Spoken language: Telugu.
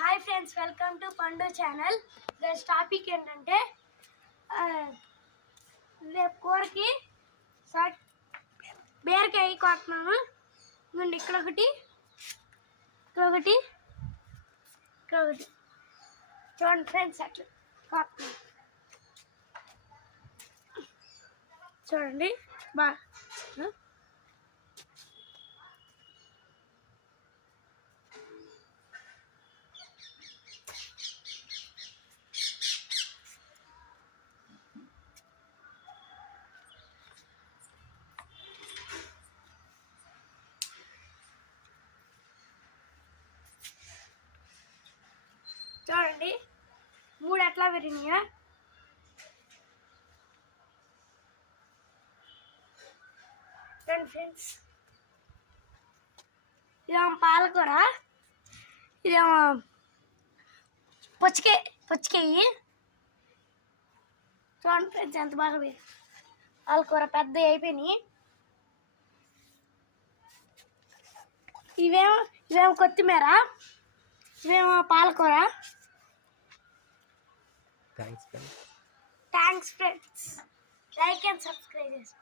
హాయ్ ఫ్రెండ్స్, వెల్కమ్ టు పండు ఛానల్. గైస్ టాపిక్ ఏంటంటే రేపు కూరకి బీరకాయ కోస్తున్నాను. ఇక్కడ ఒకటి చూడండి ఫ్రెండ్స్, అట్లా కోస్తున్నాను. చూడండి బాగా చూడండి 3 ఎట్లా విరిగినాయా. ఫ్రెండ్స్, ఇదేమో పాలకూర, ఇదేమో పుచ్చకాయ. చూడండి ఫ్రెండ్స్ ఎంత బాగా పాలకూర పెద్ద అయిపోయినాయి. ఇవేమో కొత్తిమీర, ఇవేమో పాలకూర. Thanks friends, like and subscribe చేసి